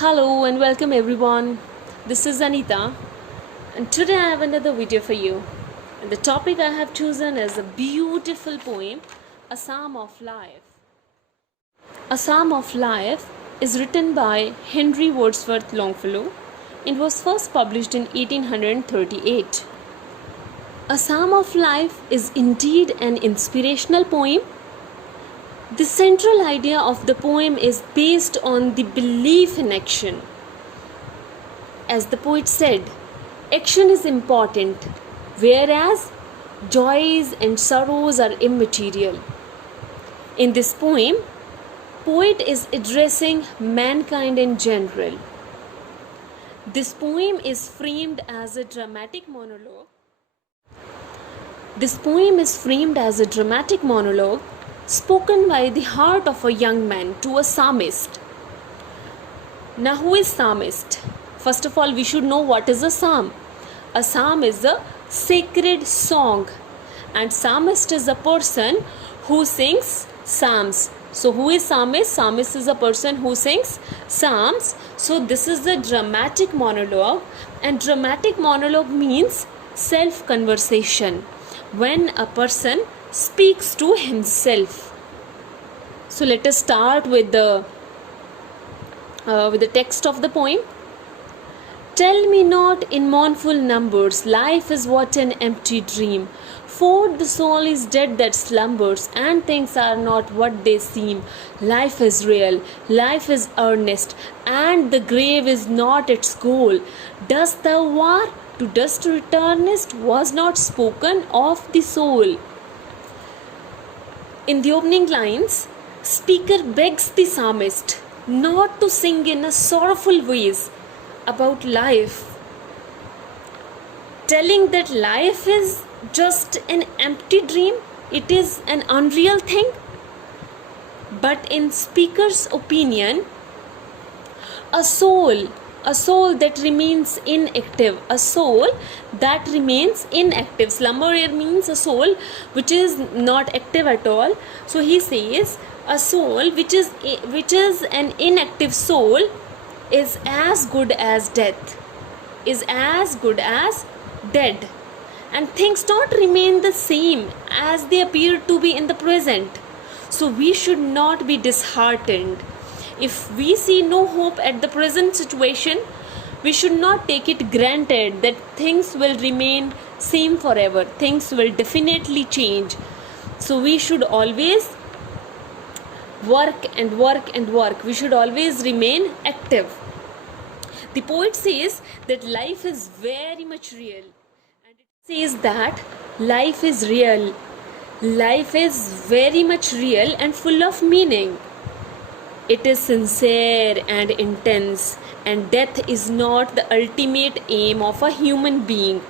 Hello and welcome everyone. This is Anita, and today I have another video for you. And the topic I have chosen is a beautiful poem, A Psalm of Life. A Psalm of Life is written by Henry Wordsworth Longfellow and was first published in 1838. A Psalm of Life is indeed an inspirational poem. The central idea of the poem is based on the belief in action. As the poet said, action is important, whereas joys and sorrows are immaterial. In this poem, poet is addressing mankind in general. This poem is framed as a dramatic monologue. Spoken by the heart of a young man to a psalmist. Now, who is psalmist? First of all, we should know what is a psalm. A psalm is a sacred song, and psalmist is a person who sings psalms. So, who is psalmist? Psalmist is a person who sings psalms. So, this is a dramatic monologue, and dramatic monologue means self-conversation. When a person speaks to himself. So let us start with the text of the poem. Tell me not in mournful numbers, life is what an empty dream. For the soul is dead that slumbers, and things are not what they seem. Life is real, life is earnest, and the grave is not its goal. Dust thou art, to dust returnest, was not spoken of the soul. In the opening lines, speaker begs the psalmist not to sing in a sorrowful ways about life, telling that life is just an empty dream, it is an unreal thing. But in speaker's opinion, a soul that remains inactive, slumber here means a soul which is not active at all. So he says a soul which is an inactive soul is as good as dead, and things don't remain the same as they appear to be in the present. So we should not be disheartened. If we see no hope at the present situation, we should not take it granted that things will remain same forever. Things will definitely change. So we should always work and work and work. We should always remain active. The poet says that life is very much real. And it says that life is real. Life is very much real and full of meaning. It is sincere and intense, and death is not the ultimate aim of a human being.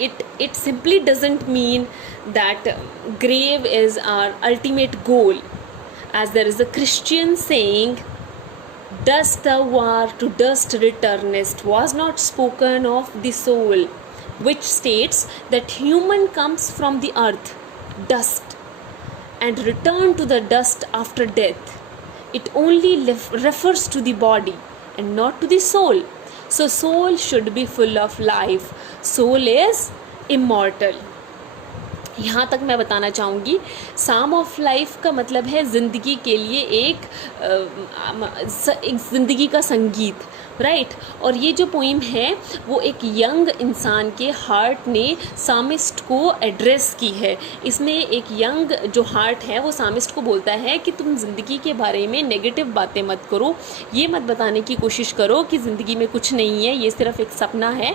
It simply doesn't mean that grave is our ultimate goal. As there is a Christian saying, dust thou art, to dust returnest, was not spoken of the soul, which states that human comes from the earth, dust, and return to the dust after death. It only refers to the body and not to the soul. So soul should be full of life. Soul is immortal. यहाँ तक मैं बताना चाहूँगी, psalm of life का मतलब है ज़िंदगी के लिए एक ज़िंदगी का संगीत, राइट। और ये जो पोइम है वो एक यंग इंसान के हार्ट ने सामिस्ट को एड्रेस की है। इसमें एक यंग जो हार्ट है वो सामिस्ट को बोलता है कि तुम ज़िंदगी के बारे में नेगेटिव बातें मत करो, ये मत बताने की कोशिश करो कि ज़िंदगी में कुछ नहीं है, ये सिर्फ एक सपना है।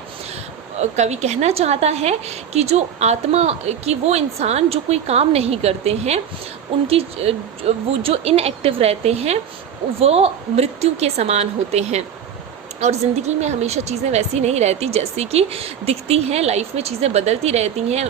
कवि कहना चाहता है कि जो आत्मा कि वो इंसान जो कोई काम नहीं करते हैं, उनकी वो जो इनएक्टिव रहते हैं वो मृत्यु के समान होते हैं। और ज़िंदगी में हमेशा चीज़ें वैसी नहीं रहती जैसी कि दिखती हैं, लाइफ में चीज़ें बदलती रहती हैं।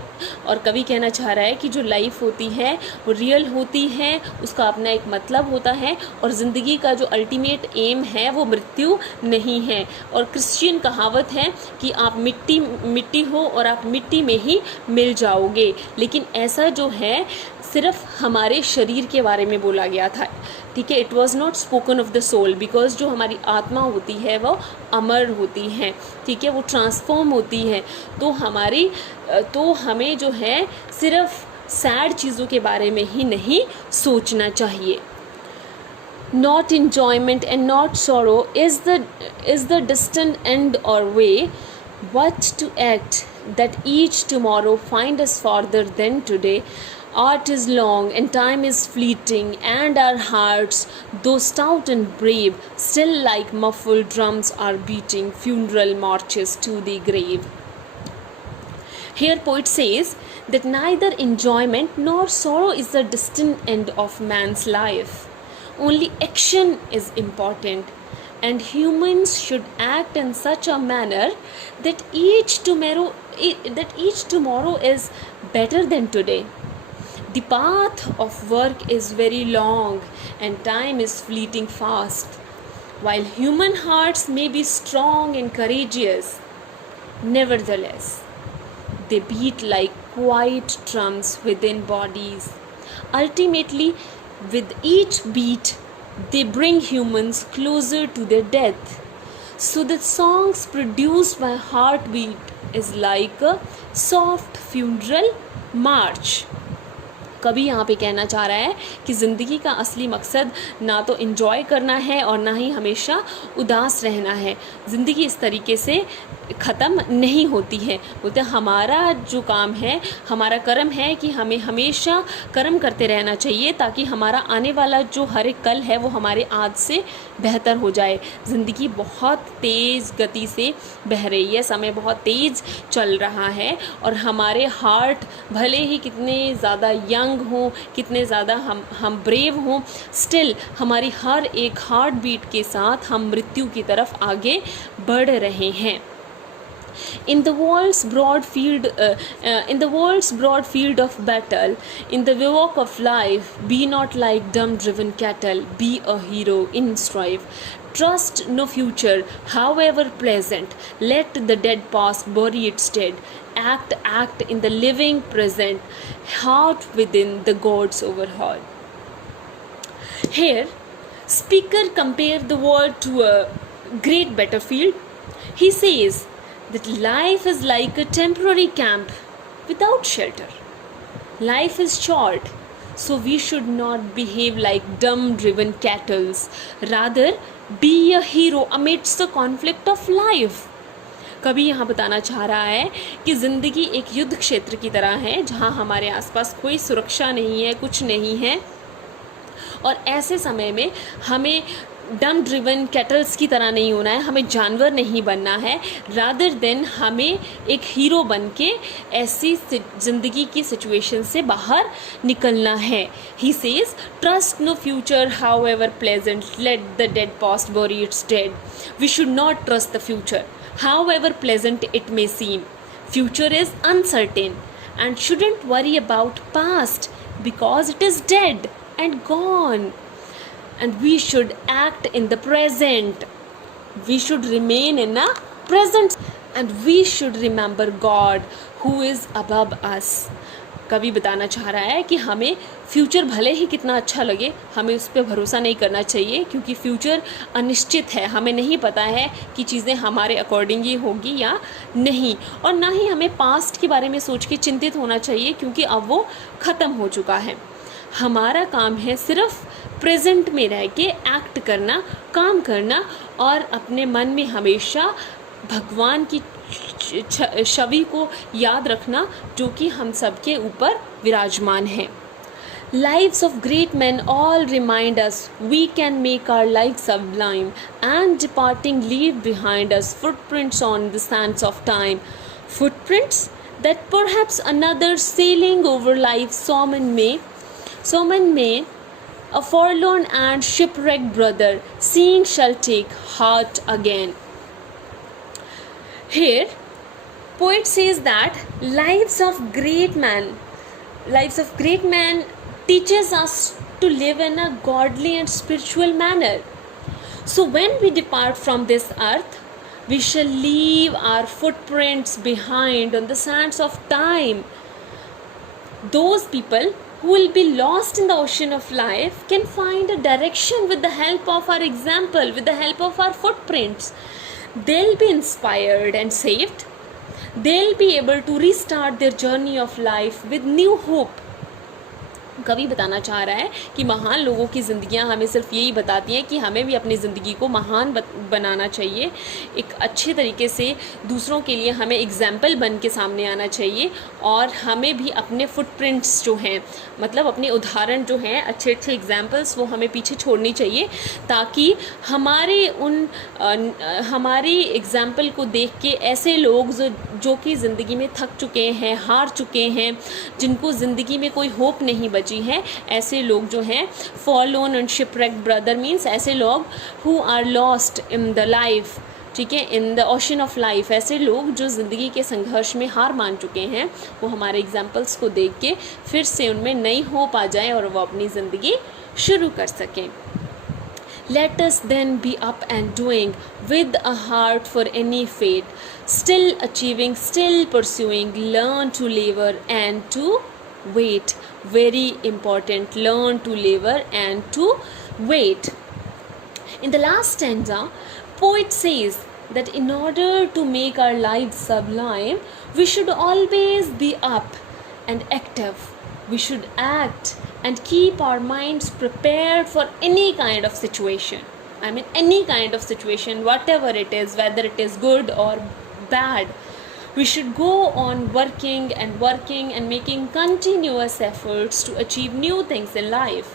और कवि कहना चाह रहा है कि जो लाइफ होती है वो रियल होती है, उसका अपना एक मतलब होता है, और ज़िंदगी का जो अल्टीमेट एम है वो मृत्यु नहीं है। और क्रिश्चियन कहावत है कि आप मिट्टी हो और आप मिट्टी में ही मिल जाओगे। लेकिन ऐसा जो है सिर्फ हमारे शरीर के बारे में बोला गया था, ठीक है। It was not spoken of the soul, because जो हमारी आत्मा होती है वो अमर होती है, ठीक है, वो ट्रांसफॉर्म होती है। तो हमें जो है सिर्फ सैड चीज़ों के बारे में ही नहीं सोचना चाहिए। Not enjoyment and not sorrow is the distant end or way, but to act that each tomorrow find us farther than today. Art is long and time is fleeting, and our hearts, though stout and brave, still like muffled drums are beating funeral marches to the grave. Here poet says that neither enjoyment nor sorrow is the distant end of man's life. Only action is important, and humans should act in such a manner that each tomorrow is better than today. The path of work is very long and time is fleeting fast. While human hearts may be strong and courageous, nevertheless they beat like quiet drums within bodies. Ultimately, with each beat, they bring humans closer to their death. So the songs produced by heartbeat is like a soft funeral march. कवि यहाँ पे कहना चाह रहा है कि ज़िंदगी का असली मकसद ना तो इन्जॉय करना है और ना ही हमेशा उदास रहना है। ज़िंदगी इस तरीके से ख़त्म नहीं होती है। बोलते हमारा जो काम है, हमारा कर्म है कि हमें हमेशा कर्म करते रहना चाहिए, ताकि हमारा आने वाला जो हर एक कल है वो हमारे आज से बेहतर हो जाए। ज़िंदगी बहुत तेज़ गति से बह रही है, समय बहुत तेज़ चल रहा है, और हमारे हार्ट भले ही कितने ज़्यादा यंग हों, कितने ज़्यादा हम ब्रेव हों, स्टिल हमारी हर एक हार्ट बीट के साथ हम मृत्यु की तरफ आगे बढ़ रहे हैं। In the world's broad field of battle, in the walk of life, be not like dumb-driven cattle. Be a hero in strife. Trust no future, however pleasant. Let the dead past bury its dead. Act in the living present. Heart within the gods overhaul. Here, speaker compared the world to a great battlefield. He says that life is like a temporary camp without shelter. Life is short, so we should not behave like dumb-driven cattle. Rather, be a hero amidst the conflict of life. कभी यहाँ बताना चाह रहा है कि ज़िंदगी एक युद्ध क्षेत्र की तरह है, जहाँ हमारे आसपास कोई सुरक्षा नहीं है, कुछ नहीं है, और ऐसे समय में हमें डम ड्रिवन कैटल्स की तरह नहीं होना है, हमें जानवर नहीं बनना है। रादर देन हमें एक हीरो बन के ऐसी ज़िंदगी की सिचुएशन से बाहर निकलना है। He says trust no future however pleasant, let the dead past bury its dead. We should not trust the future, however pleasant it may seem. Future is uncertain and shouldn't worry about past because it is dead and gone. And we should act in the present. We should remain in the present, and we should remember God who is above us. कवि बताना चाह रहा है कि हमें future भले ही कितना अच्छा लगे, हमें उस पर भरोसा नहीं करना चाहिए, क्योंकि फ्यूचर अनिश्चित है। हमें नहीं पता है कि चीज़ें हमारे अकॉर्डिंग ही होगी या नहीं, और ना ही हमें पास्ट के बारे में सोच के चिंतित होना चाहिए, क्योंकि अब वो ख़त्म हो चुका है। हमारा काम है सिर्फ प्रेजेंट में रह के एक्ट करना, काम करना, और अपने मन में हमेशा भगवान की छवि को याद रखना, जो कि हम सब के ऊपर विराजमान है। Lives of great men all remind us we can make our lives sublime, and departing leave behind us footprints on the sands of time. Footprints that perhaps another sailing over life's salmon may, a forlorn and shipwrecked brother, seeing shall take heart again. Here, poet says that lives of great men teaches us to live in a godly and spiritual manner. So when we depart from this earth, we shall leave our footprints behind on the sands of time. Those people who will be lost in the ocean of life can find a direction with the help of our example, with the help of our footprints. They'll be inspired and saved. They'll be able to restart their journey of life with new hope. कवि बताना चाह रहा है कि महान लोगों की ज़िंदगियां हमें सिर्फ यही बताती हैं कि हमें भी अपनी ज़िंदगी को महान बनाना चाहिए, एक अच्छे तरीके से दूसरों के लिए हमें एग्जाम्पल बन के सामने आना चाहिए, और हमें भी अपने फुटप्रिंट्स जो हैं, मतलब अपने उदाहरण जो हैं, अच्छे अच्छे एग्जाम्पल्स वो हमें पीछे छोड़नी चाहिए, ताकि हमारी एग्जाम्पल को देख के ऐसे लोग जो कि ज़िंदगी में थक चुके हैं, हार चुके हैं, जिनको ज़िंदगी में कोई होप नहीं बची है, ऐसे लोग जो हैं fallen and shipwrecked brother means ऐसे लोग who are lost in the life, ठीक है, in the ocean of life, ऐसे लोग जो ज़िंदगी के संघर्ष में हार मान चुके हैं, वो हमारे एग्जाम्पल्स को देख के फिर से उनमें नई होप आ जाए और वो अपनी ज़िंदगी शुरू कर सकें. Let us then be up and doing with a heart for any fate, still achieving, still pursuing, learn to labor and to wait. Very important, learn to labor and to wait. In the last stanza, poet says that in order to make our lives sublime, we should always be up and active. We should act and keep our minds prepared for any kind of situation. I mean, any kind of situation, whatever it is, whether it is good or bad. We should go on working and making continuous efforts to achieve new things in life.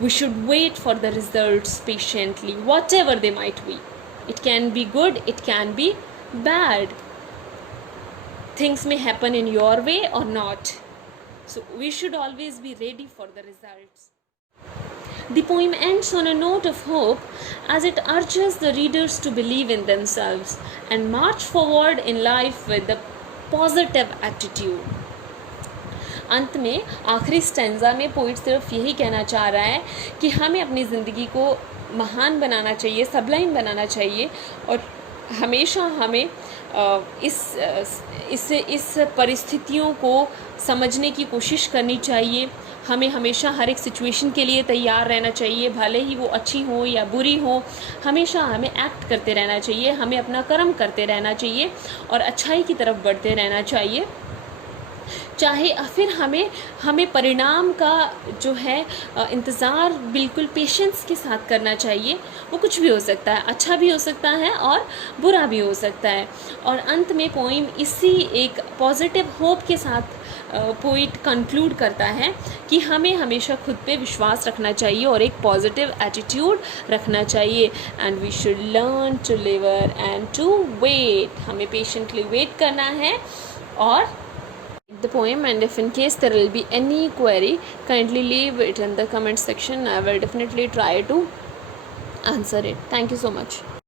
We should wait for the results patiently, whatever they might be. It can be good, it can be bad. Things may happen in your way or not. So we should always be ready for the results. The poem ends on a note of hope as it urges the readers to believe in themselves and march forward in life with a positive attitude. अंत में आखिरी stanza में poet सिर्फ यही कहना चाह रहा है कि हमें अपनी ज़िंदगी को महान बनाना चाहिए, सबलाइन बनाना चाहिए, और हमेशा हमें इस परिस्थितियों को समझने की कोशिश करनी चाहिए. हमें हमेशा हर एक सिचुएशन के लिए तैयार रहना चाहिए, भले ही वो अच्छी हो या बुरी हो. हमेशा हमें एक्ट करते रहना चाहिए, हमें अपना कर्म करते रहना चाहिए और अच्छाई की तरफ बढ़ते रहना चाहिए. चाहे फिर हमें परिणाम का जो है इंतज़ार बिल्कुल पेशेंस के साथ करना चाहिए. वो कुछ भी हो सकता है, अच्छा भी हो सकता है और बुरा भी हो सकता है. और अंत में पोइम इसी एक पॉजिटिव होप के साथ पोइट कंक्लूड करता है कि हमें हमेशा खुद पे विश्वास रखना चाहिए और एक पॉजिटिव एटीट्यूड रखना चाहिए. And we should learn to live and to wait. हमें पेशेंटली वेट करना है. और the poem, and if in case there will be any query, kindly leave it in the comment section. I will definitely try to answer it. Thank you so much.